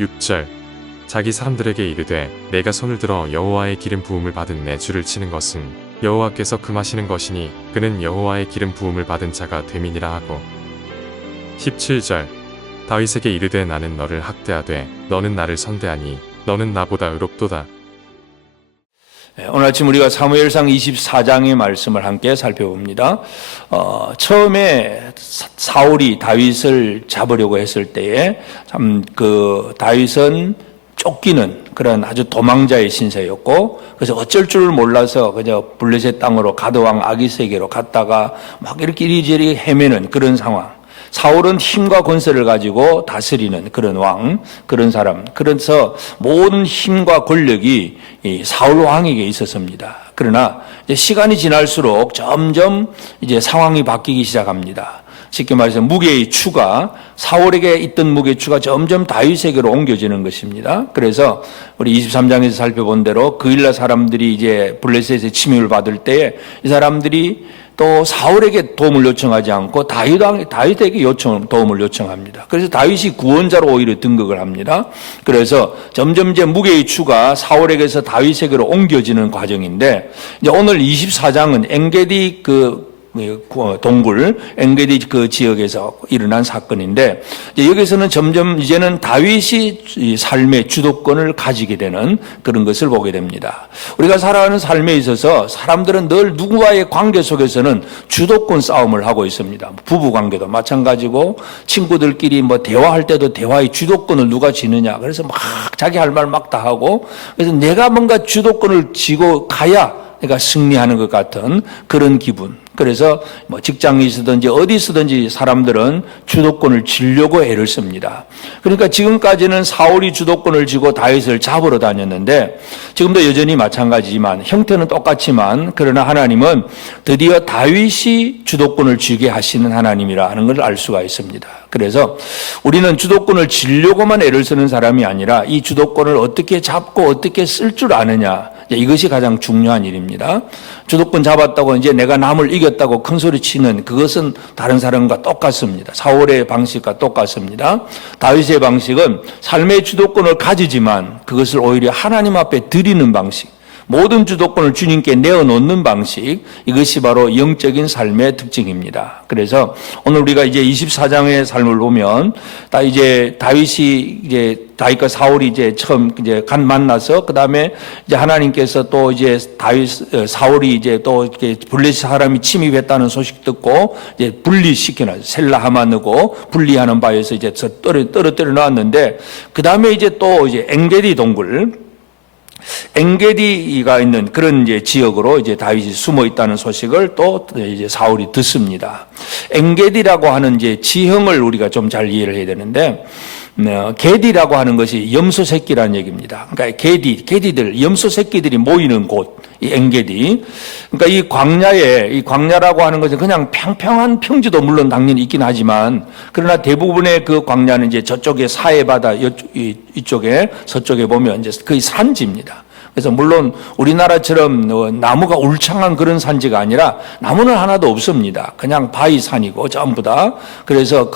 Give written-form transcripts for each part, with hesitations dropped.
6절 자기 사람들에게 이르되 내가 손을 들어 여호와의 기름 부음을 받은 내 주를 치는 것은 여호와께서 금하시는 것이니 그는 여호와의 기름 부음을 받은 자가 됨이니라 하고 17절 다윗에게 이르되 나는 너를 학대하되 너는 나를 선대하니 너는 나보다 의롭도다. 오늘 아침 우리가 사무엘상 24장의 말씀을 함께 살펴봅니다. 처음에 사울이 다윗을 잡으려고 했을 때에 참 다윗은 쫓기는 그런 아주 도망자의 신세였고, 그래서 어쩔 줄 몰라서 그저 블레셋 땅으로 가드왕 아기스에게로 갔다가 막 이렇게 이리저리 헤매는 그런 상황. 사울은 힘과 권세를 가지고 다스리는 그런 왕, 그런 사람. 그래서 모든 힘과 권력이 이 사울 왕에게 있었습니다. 그러나 이제 시간이 지날수록 점점 이제 상황이 바뀌기 시작합니다. 쉽게 말해서 무게의 추가, 사울에게 있던 무게의 추가 점점 다윗에게로 옮겨지는 것입니다. 그래서 우리 23장에서 살펴본 대로 그일라 사람들이 이제 블레셋의 침입을 받을 때에 이 사람들이 또 사울에게 도움을 요청하지 않고 다윗에게 도움을 요청합니다. 그래서 다윗이 구원자로 오히려 등극을 합니다. 그래서 점점 이제 무게의 추가 사울에게서 다윗에게로 옮겨지는 과정인데, 이제 오늘 24장은 엔게디 동굴 엔게디 그 지역에서 일어난 사건인데, 여기서는 점점 이제는 다윗이 이 삶의 주도권을 가지게 되는 그런 것을 보게 됩니다. 우리가 살아가는 삶에 있어서 사람들은 늘 누구와의 관계 속에서는 주도권 싸움을 하고 있습니다. 부부 관계도 마찬가지고 친구들끼리 뭐 대화할 때도 대화의 주도권을 누가 지느냐, 그래서 막 자기 할 말 막 다 하고, 그래서 내가 뭔가 주도권을 쥐고 가야 내가 승리하는 것 같은 그런 기분. 그래서 뭐 직장에서든지 어디서든지 사람들은 주도권을 쥐려고 애를 씁니다. 그러니까 지금까지는 사울이 주도권을 쥐고 다윗을 잡으러 다녔는데, 지금도 여전히 마찬가지지만 형태는 똑같지만, 그러나 하나님은 드디어 다윗이 주도권을 쥐게 하시는 하나님이라 하는 걸 알 수가 있습니다. 그래서 우리는 주도권을 쥐려고만 애를 쓰는 사람이 아니라 이 주도권을 어떻게 잡고 어떻게 쓸 줄 아느냐, 이것이 가장 중요한 일입니다. 주도권 잡았다고 이제 내가 남을 이겼다고 큰소리 치는 그것은 다른 사람과 똑같습니다. 사울의 방식과 똑같습니다. 다윗의 방식은 삶의 주도권을 가지지만 그것을 오히려 하나님 앞에 드리는 방식, 모든 주도권을 주님께 내어놓는 방식, 이것이 바로 영적인 삶의 특징입니다. 그래서 오늘 우리가 이제 24장의 삶을 보면, 다윗과 사울이 이제 처음 이제 만나서, 그 다음에 이제 하나님께서 또 이제 사울이 이제 또 이렇게 블레셋 사람이 침입했다는 소식 듣고 이제 분리시켜놨어요. 셀라 하마느고 분리하는 바에서 이제 떨어뜨려 놨는데, 그 다음에 이제 또 이제 엔게디 동굴, 엔게디가 있는 그런 이제 지역으로 이제 다윗이 숨어 있다는 소식을 또 이제 사울이 듣습니다. 엔게디라고 하는 이제 지형을 우리가 좀 잘 이해를 해야 되는데, 게디라고 하는 것이 염소 새끼라는 얘기입니다. 그러니까 게디들, 염소 새끼들이 모이는 곳, 이 엔게디. 그러니까 이 광야라고 하는 것은 그냥 평평한 평지도 물론 당연히 있긴 하지만, 그러나 대부분의 그 광야는 이제 저쪽에 사해바다, 이쪽에 서쪽에 보면 이제 거의 산지입니다. 그래서 물론 우리나라처럼 나무가 울창한 그런 산지가 아니라 나무는 하나도 없습니다. 그냥 바위산이고 전부 다. 그래서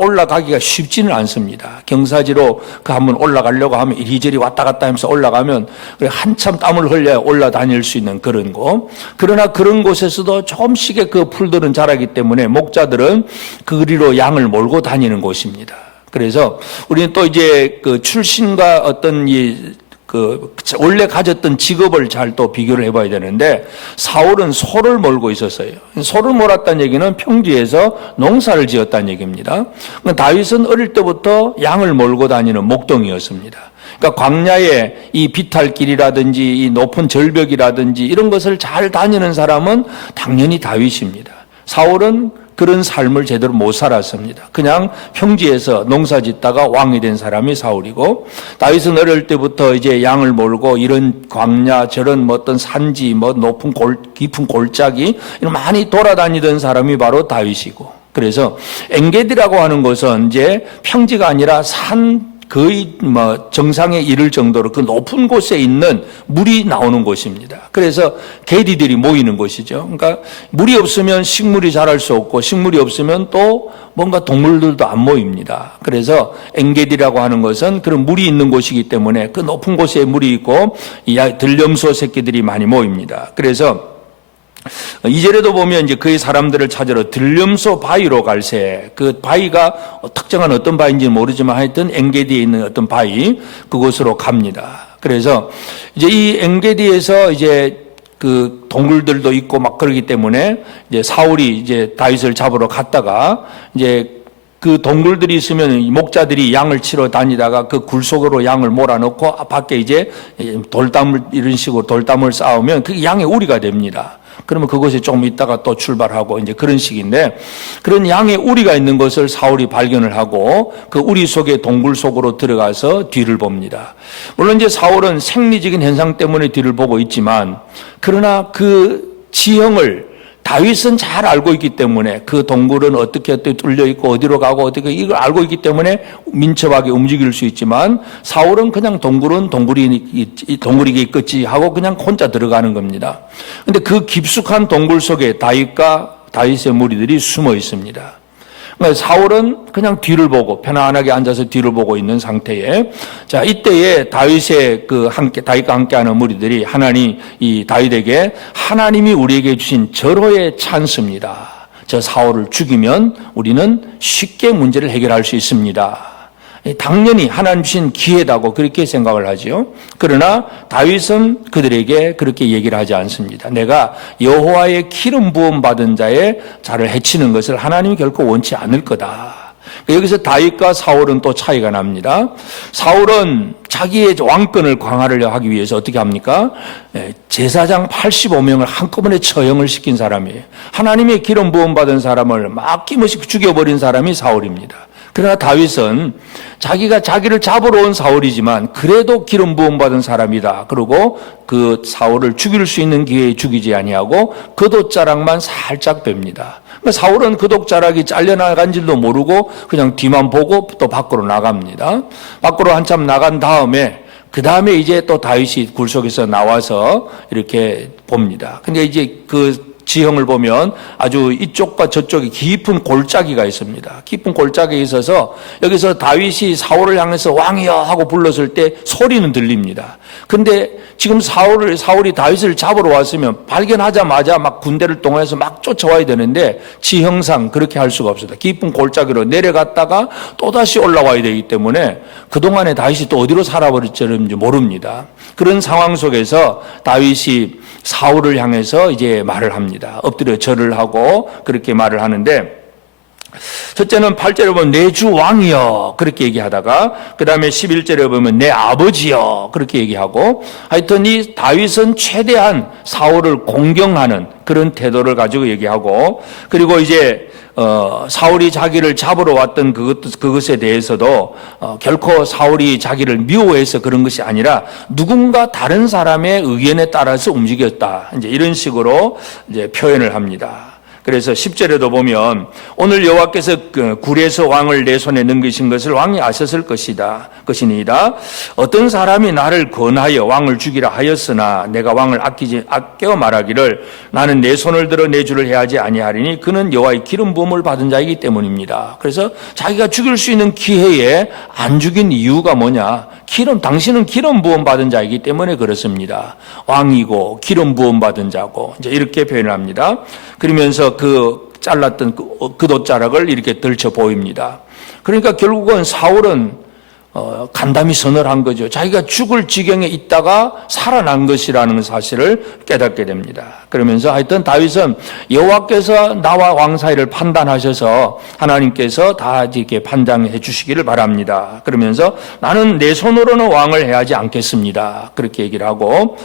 올라가기가 쉽지는 않습니다. 경사지로 한번 올라가려고 하면 이리저리 왔다 갔다 하면서 올라가면 한참 땀을 흘려야 올라다닐 수 있는 그런 곳. 그러나 그런 곳에서도 조금씩의 그 풀들은 자라기 때문에 목자들은 그리로 양을 몰고 다니는 곳입니다. 그래서 우리는 또 이제 그 출신과 어떤 원래 가졌던 직업을 잘 또 비교를 해봐야 되는데, 사울은 소를 몰고 있었어요. 소를 몰았다는 얘기는 평지에서 농사를 지었다는 얘기입니다. 다윗은 어릴 때부터 양을 몰고 다니는 목동이었습니다. 그러니까 광야의 이 비탈길이라든지 이 높은 절벽이라든지 이런 것을 잘 다니는 사람은 당연히 다윗입니다. 사울은 그런 삶을 제대로 못 살았습니다. 그냥 평지에서 농사 짓다가 왕이 된 사람이 사울이고, 다윗은 어릴 때부터 이제 양을 몰고 이런 광야, 저런 어떤 산지, 높은 깊은 골짜기, 이런 많이 돌아다니던 사람이 바로 다윗이고, 그래서 엔게디라고 하는 것은 이제 평지가 아니라 산 거의 정상에 이를 정도로 그 높은 곳에 있는 물이 나오는 곳입니다. 그래서 개디들이 모이는 곳이죠. 그러니까 물이 없으면 식물이 자랄 수 없고 식물이 없으면 또 뭔가 동물들도 안 모입니다. 그래서 엔게디라고 하는 것은 그런 물이 있는 곳이기 때문에 그 높은 곳에 물이 있고 이 들염소 새끼들이 많이 모입니다. 그래서 2절에도 보면 이제 그의 사람들을 찾으러 들염소 바위로 갈새, 그 바위가 특정한 어떤 바위인지는 모르지만 하여튼 엔게디에 있는 어떤 바위, 그곳으로 갑니다. 그래서 이제 이 엔게디에서 이제 그 동굴들도 있고 막 그러기 때문에 이제 사울이 이제 다윗을 잡으러 갔다가 이제 그 동굴들이 있으면 목자들이 양을 치러 다니다가 그 굴 속으로 양을 몰아넣고 밖에 이제 돌담을 이런 식으로 돌담을 쌓으면 그게 양의 우리가 됩니다. 그러면 그곳에 조금 있다가 또 출발하고 이제 그런 식인데, 그런 양의 우리가 있는 것을 사울이 발견을 하고 그 우리 속에 동굴 속으로 들어가서 뒤를 봅니다. 물론 이제 사울은 생리적인 현상 때문에 뒤를 보고 있지만, 그러나 그 지형을 다윗은 잘 알고 있기 때문에 그 동굴은 어떻게 뚫려 있고 어디로 가고 어떻게 이걸 알고 있기 때문에 민첩하게 움직일 수 있지만, 사울은 그냥 동굴은 동굴이겠지 하고 그냥 혼자 들어가는 겁니다. 근데 그 깊숙한 동굴 속에 다윗의 무리들이 숨어 있습니다. 사울은 그냥 뒤를 보고 편안하게 앉아서 뒤를 보고 있는 상태에, 자, 이때에 다윗과 함께하는 무리들이 이 다윗에게 하나님이 우리에게 주신 절호의 찬스입니다. 저 사울을 죽이면 우리는 쉽게 문제를 해결할 수 있습니다. 당연히 하나님 주신 기회다고 그렇게 생각을 하지요. 그러나 다윗은 그들에게 그렇게 얘기를 하지 않습니다. 내가 여호와의 기름 부음 받은 자를 해치는 것을 하나님이 결코 원치 않을 거다. 여기서 다윗과 사울은 또 차이가 납니다. 사울은 자기의 왕권을 강화를 하기 위해서 어떻게 합니까? 제사장 85명을 한꺼번에 처형을 시킨 사람이에요. 하나님의 기름 부음 받은 사람을 막힘없이 죽여버린 사람이 사울입니다. 그러나 다윗은 자기가 자기를 잡으러 온 사울이지만 그래도 기름 부음 받은 사람이다. 그리고 그 사울을 죽일 수 있는 기회에 죽이지 아니하고 겉옷자락만 살짝 뺍니다. 사울은 겉옷자락이 잘려나간 줄도 모르고 그냥 뒤만 보고 또 밖으로 나갑니다. 밖으로 한참 나간 다음에 그 다음에 이제 또 다윗이 굴 속에서 나와서 이렇게 봅니다. 근데 이제 그 지형을 보면 아주 이쪽과 저쪽에 깊은 골짜기가 있습니다. 깊은 골짜기에 있어서 여기서 다윗이 사울을 향해서 왕이여 하고 불렀을 때 소리는 들립니다. 근데 지금 사울이 다윗을 잡으러 왔으면 발견하자마자 막 군대를 동원해서 막 쫓아와야 되는데 지형상 그렇게 할 수가 없습니다. 깊은 골짜기로 내려갔다가 또다시 올라와야 되기 때문에 그동안에 다윗이 또 어디로 살아버렸는지 모릅니다. 그런 상황 속에서 다윗이 사울을 향해서 이제 말을 합니다. 엎드려 절을 하고 그렇게 말을 하는데, 첫째는 8절에 보면 내 주 왕이여 그렇게 얘기하다가 그 다음에 11절에 보면 내 아버지여 그렇게 얘기하고, 하여튼 이 다윗은 최대한 사울을 공경하는 그런 태도를 가지고 얘기하고, 그리고 이제 사울이 자기를 잡으러 왔던 그것에 대해서도 결코 사울이 자기를 미워해서 그런 것이 아니라 누군가 다른 사람의 의견에 따라서 움직였다. 이제 이런 식으로 이제 표현을 합니다. 그래서 10절에도 보면 오늘 여호와께서 굴에서 왕을 내 손에 넘기신 것을 왕이 아셨을 것이니이다. 어떤 사람이 나를 권하여 왕을 죽이라 하였으나 내가 왕을 아껴 말하기를 나는 내 손을 들어 내 주를 해하지 아니하리니 그는 여호와의 기름 부음을 받은 자이기 때문입니다. 그래서 자기가 죽일 수 있는 기회에 안 죽인 이유가 뭐냐? 당신은 기름 부음 받은 자이기 때문에 그렇습니다. 왕이고 기름 부음 받은 자고 이제 이렇게 표현을 합니다. 그러면서 그 잘랐던 그 돗자락을 이렇게 들쳐 보입니다. 그러니까 결국은 사울은 간담이 선을 한 거죠. 자기가 죽을 지경에 있다가 살아난 것이라는 사실을 깨닫게 됩니다. 그러면서 하여튼 다윗은 여호와께서 나와 왕 사이를 판단하셔서 하나님께서 다 이렇게 판단해 주시기를 바랍니다. 그러면서 나는 내 손으로는 왕을 해하지 않겠습니다. 그렇게 얘기를 하고,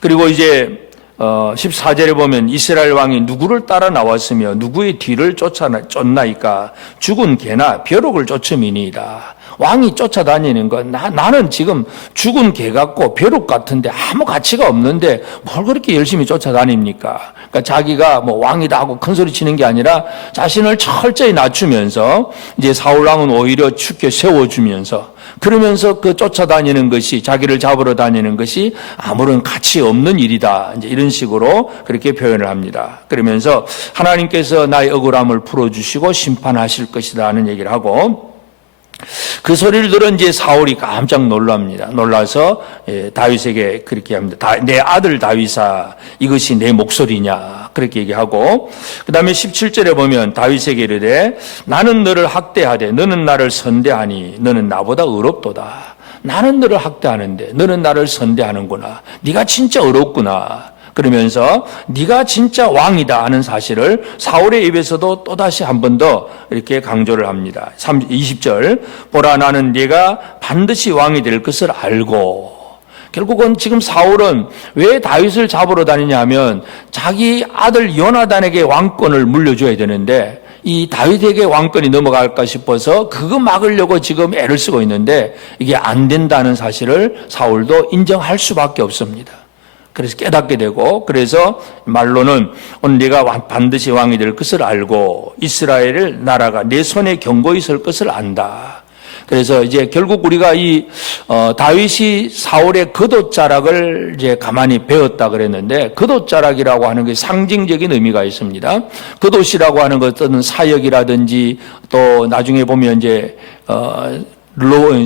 그리고 이제 14절에 보면 이스라엘 왕이 누구를 따라 나왔으며 누구의 뒤를 쫓나이까? 죽은 개나 벼룩을 쫓음이니이다. 왕이 쫓아다니는 건 나는 지금 죽은 개 같고 벼룩 같은데 아무 가치가 없는데 뭘 그렇게 열심히 쫓아다닙니까? 그러니까 자기가 뭐 왕이다 하고 큰 소리 치는 게 아니라 자신을 철저히 낮추면서 이제 사울 왕은 오히려 축켜 세워주면서 그러면서 그 쫓아다니는 것이 자기를 잡으러 다니는 것이 아무런 가치 없는 일이다. 이제 이런 식으로 그렇게 표현을 합니다. 그러면서 하나님께서 나의 억울함을 풀어주시고 심판하실 것이다 하는 얘기를 하고 그 소리를 들은 이제 사울이 깜짝 놀랍니다. 놀라서 다윗에게 그렇게 합니다. 내 아들 다윗아 이것이 내 목소리냐 그렇게 얘기하고 그 다음에 17절에 보면 다윗에게 이르되 나는 너를 학대하되 너는 나를 선대하니 너는 나보다 의롭도다. 나는 너를 학대하는데 너는 나를 선대하는구나. 네가 진짜 의롭구나. 그러면서 네가 진짜 왕이다 하는 사실을 사울의 입에서도 또다시 한 번 더 이렇게 강조를 합니다. 20절 보라 나는 네가 반드시 왕이 될 것을 알고 결국은 지금 사울은 왜 다윗을 잡으러 다니냐 하면 자기 아들 요나단에게 왕권을 물려줘야 되는데 이 다윗에게 왕권이 넘어갈까 싶어서 그거 막으려고 지금 애를 쓰고 있는데 이게 안 된다는 사실을 사울도 인정할 수밖에 없습니다. 그래서 깨닫게 되고 그래서 말로는 오늘 네가 반드시 왕이 될 것을 알고 이스라엘 나라가 내 손에 견고히 설 것을 안다. 그래서 이제 결국 우리가 이 다윗이 사울의 겉옷자락을 이제 가만히 배웠다 그랬는데 겉옷자락이라고 하는 게 상징적인 의미가 있습니다. 겉옷이라고 하는 것은 사역이라든지 또 나중에 보면 이제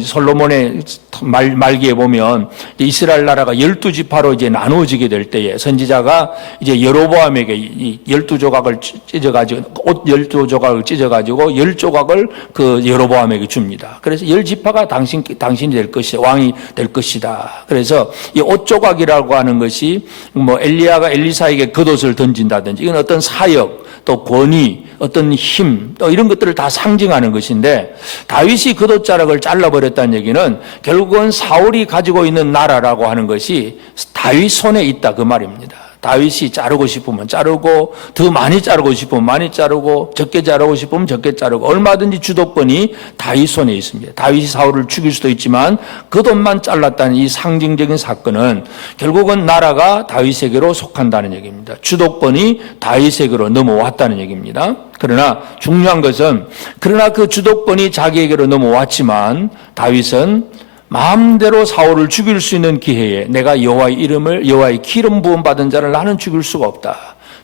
솔로몬의 말기에 보면 이스라엘 나라가 12지파로 이제 나누어지게 될 때에 선지자가 이제 여로보암에게 이 12조각을 찢어가지고 옷 12조각을 찢어가지고 10조각을 그 여로보암에게 줍니다. 그래서 10지파가 당신이 될 것이다. 왕이 될 것이다. 그래서 이 옷 조각이라고 하는 것이 뭐 엘리야가 엘리사에게 겉옷을 던진다든지 이건 어떤 사역 또 권위 어떤 힘 또 이런 것들을 다 상징하는 것인데 다윗이 겉옷자락을 잘라버렸다는 얘기는 결국은 사울이 가지고 있는 나라라고 하는 것이 다윗 손에 있다 그 말입니다. 다윗이 자르고 싶으면 자르고 더 많이 자르고 싶으면 많이 자르고 적게 자르고 싶으면 적게 자르고 얼마든지 주도권이 다윗 손에 있습니다. 다윗이 사울을 죽일 수도 있지만 그 돈만 잘랐다는 이 상징적인 사건은 결국은 나라가 다윗에게로 속한다는 얘기입니다. 주도권이 다윗에게로 넘어왔다는 얘기입니다. 그러나 중요한 것은 그러나 그 주도권이 자기에게로 넘어왔지만 다윗은 마음대로 사울을 죽일 수 있는 기회에 내가 여호와의 기름 부음 받은 자를 나는 죽일 수가 없다.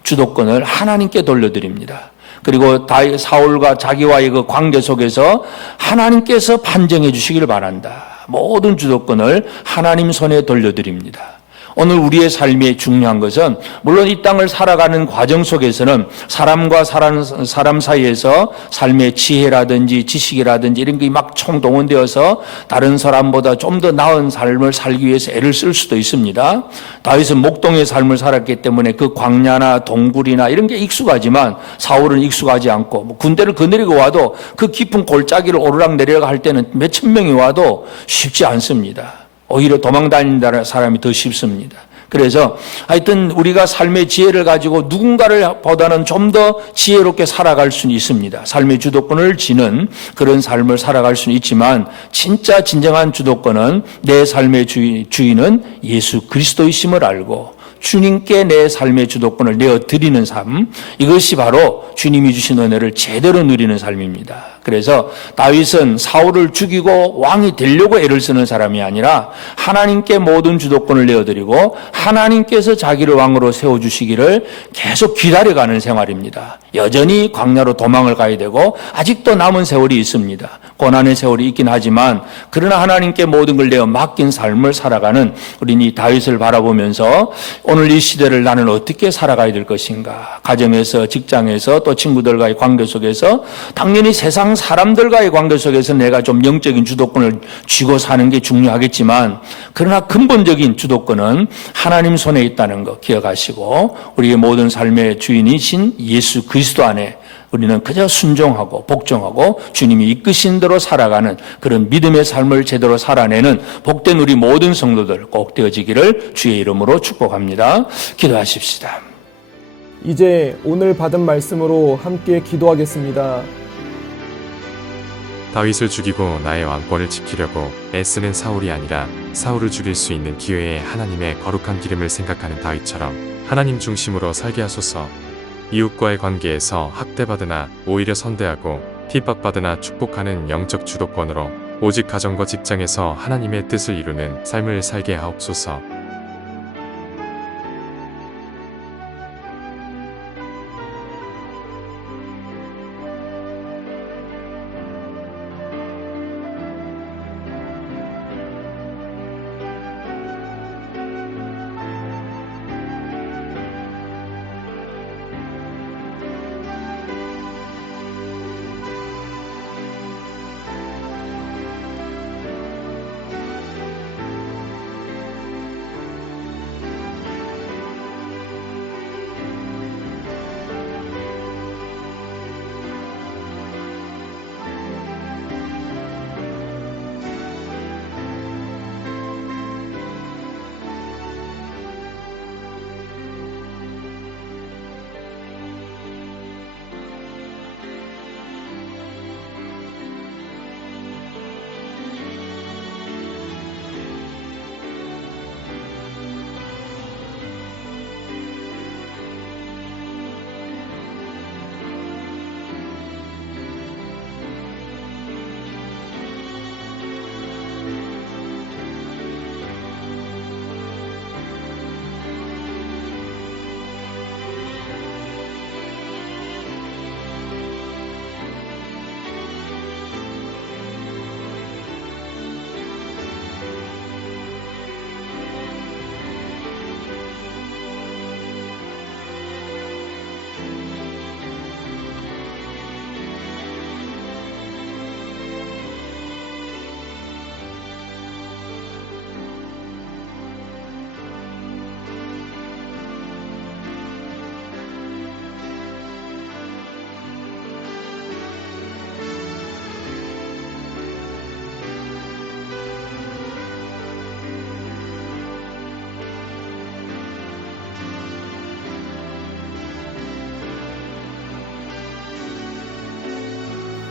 주도권을 하나님께 돌려드립니다. 그리고 사울과 자기와의 그 관계 속에서 하나님께서 판정해 주시기를 바란다. 모든 주도권을 하나님 손에 돌려드립니다. 오늘 우리의 삶이 중요한 것은 물론 이 땅을 살아가는 과정 속에서는 사람과 사람 사이에서 삶의 지혜라든지 지식이라든지 이런 게 막 총동원되어서 다른 사람보다 좀 더 나은 삶을 살기 위해서 애를 쓸 수도 있습니다. 다윗은 목동의 삶을 살았기 때문에 그 광야나 동굴이나 이런 게 익숙하지만 사울은 익숙하지 않고 군대를 거느리고 와도 그 깊은 골짜기를 오르락 내리락 할 때는 몇천 명이 와도 쉽지 않습니다. 오히려 도망 다니는 사람이 더 쉽습니다. 그래서 하여튼 우리가 삶의 지혜를 가지고 누군가를 보다는 좀 더 지혜롭게 살아갈 수는 있습니다. 삶의 주도권을 지는 그런 삶을 살아갈 수는 있지만 진짜 진정한 주도권은 내 삶의 주인은 예수 그리스도이심을 알고 주님께 내 삶의 주도권을 내어드리는 삶, 이것이 바로 주님이 주신 은혜를 제대로 누리는 삶입니다. 그래서 다윗은 사울을 죽이고 왕이 되려고 애를 쓰는 사람이 아니라 하나님께 모든 주도권을 내어드리고 하나님께서 자기를 왕으로 세워주시기를 계속 기다려가는 생활입니다. 여전히 광야로 도망을 가야 되고 아직도 남은 세월이 있습니다. 고난의 세월이 있긴 하지만 그러나 하나님께 모든 걸 내어 맡긴 삶을 살아가는 우리 이 다윗을 바라보면서 오늘 이 시대를 나는 어떻게 살아가야 될 것인가. 가정에서 직장에서 또 친구들과의 관계 속에서 당연히 세상 사람들과의 관계 속에서 내가 좀 영적인 주도권을 쥐고 사는 게 중요하겠지만 그러나 근본적인 주도권은 하나님 손에 있다는 거 기억하시고 우리의 모든 삶의 주인이신 예수 그리스도 안에 우리는 그저 순종하고 복종하고 주님이 이끄신 대로 살아가는 그런 믿음의 삶을 제대로 살아내는 복된 우리 모든 성도들 꼭 되어지기를 주의 이름으로 축복합니다. 기도하십시다. 이제 오늘 받은 말씀으로 함께 기도하겠습니다. 다윗을 죽이고 나의 왕권을 지키려고 애쓰는 사울이 아니라 사울을 죽일 수 있는 기회에 하나님의 거룩한 기름을 생각하는 다윗처럼 하나님 중심으로 살게 하소서. 이웃과의 관계에서 학대받으나 오히려 선대하고 핍박받으나 축복하는 영적 주도권으로 오직 가정과 직장에서 하나님의 뜻을 이루는 삶을 살게 하옵소서.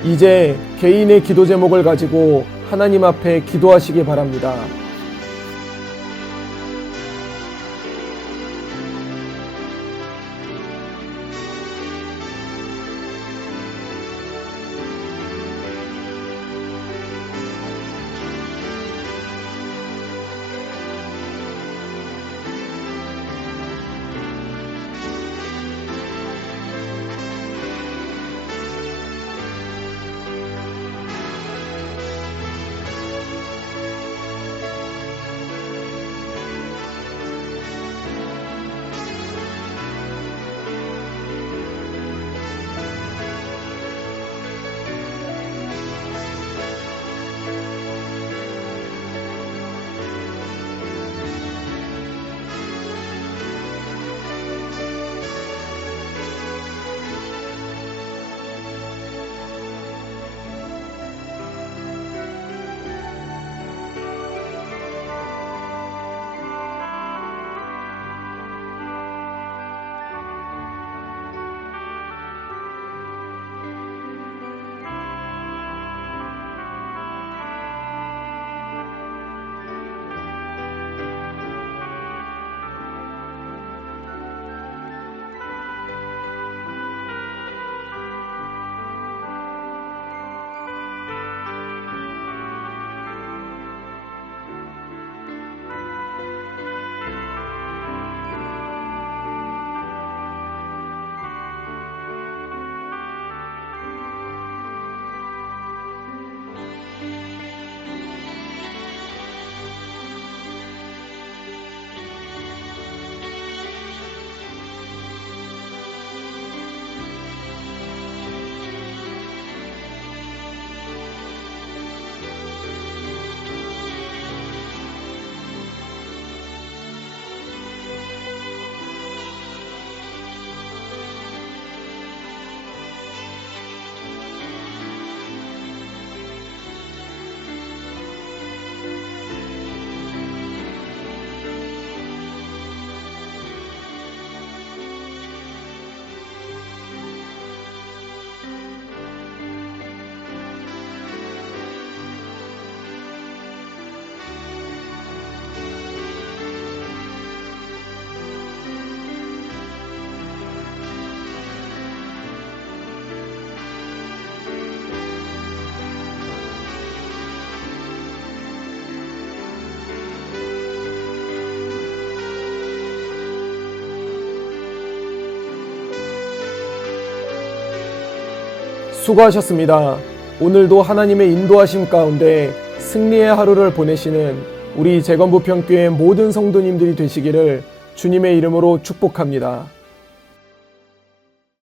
이제 개인의 기도 제목을 가지고 하나님 앞에 기도하시기 바랍니다. 수고하셨습니다. 오늘도 하나님의 인도하심 가운데 승리의 하루를 보내시는 우리 재건부평교회 모든 성도님들이 되시기를 주님의 이름으로 축복합니다.